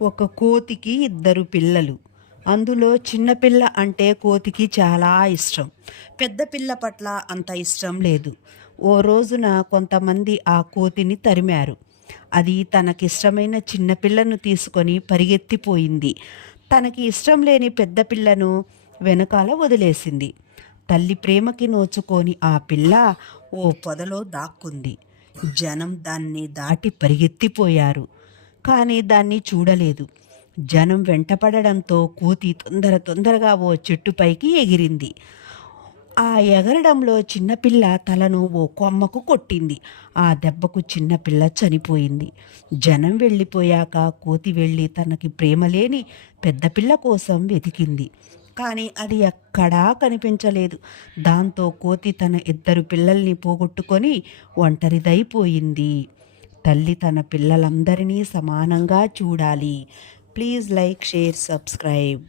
ఒక కోతికి ఇద్దరు పిల్లలు. అందులో చిన్న పిల్ల అంటే కోతికి చాలా ఇష్టం. పెద్ద పిల్ల పట్ల అంత ఇష్టం లేదు. ఓ రోజున కొంతమంది ఆ కోతిని తరిమారు. అది తనకిష్టమైన చిన్న పిల్లను తీసుకొని పరిగెత్తిపోయింది. తనకి ఇష్టం లేని పెద్ద పిల్లను వెనకాల వదిలేసింది. తల్లి ప్రేమకి నోచుకొని ఆ పిల్ల ఓ పొదలో దాక్కుంది. జనం దాన్ని దాటి పరిగెత్తిపోయారు. కానీ దాన్ని చూడలేదు. జనం వెంటపడడంతో కోతి తొందరగా ఓ చెట్టుపైకి ఎగిరింది. ఆ ఎగరడంలో చిన్నపిల్ల తలను ఓ కొమ్మకు కొట్టింది. ఆ దెబ్బకు చిన్నపిల్ల చనిపోయింది. జనం వెళ్ళిపోయాక కోతి వెళ్ళి తనకి ప్రేమలేని పెద్ద పిల్ల కోసం వెతికింది. కానీ అది ఎక్కడా కనిపించలేదు. దాంతో కోతి తన ఇద్దరు పిల్లల్ని పోగొట్టుకొని ఒంటరిదైపోయింది. తల్లి తన పిల్లలందరినీ సమానంగా చూడాలి. Please like, share, subscribe.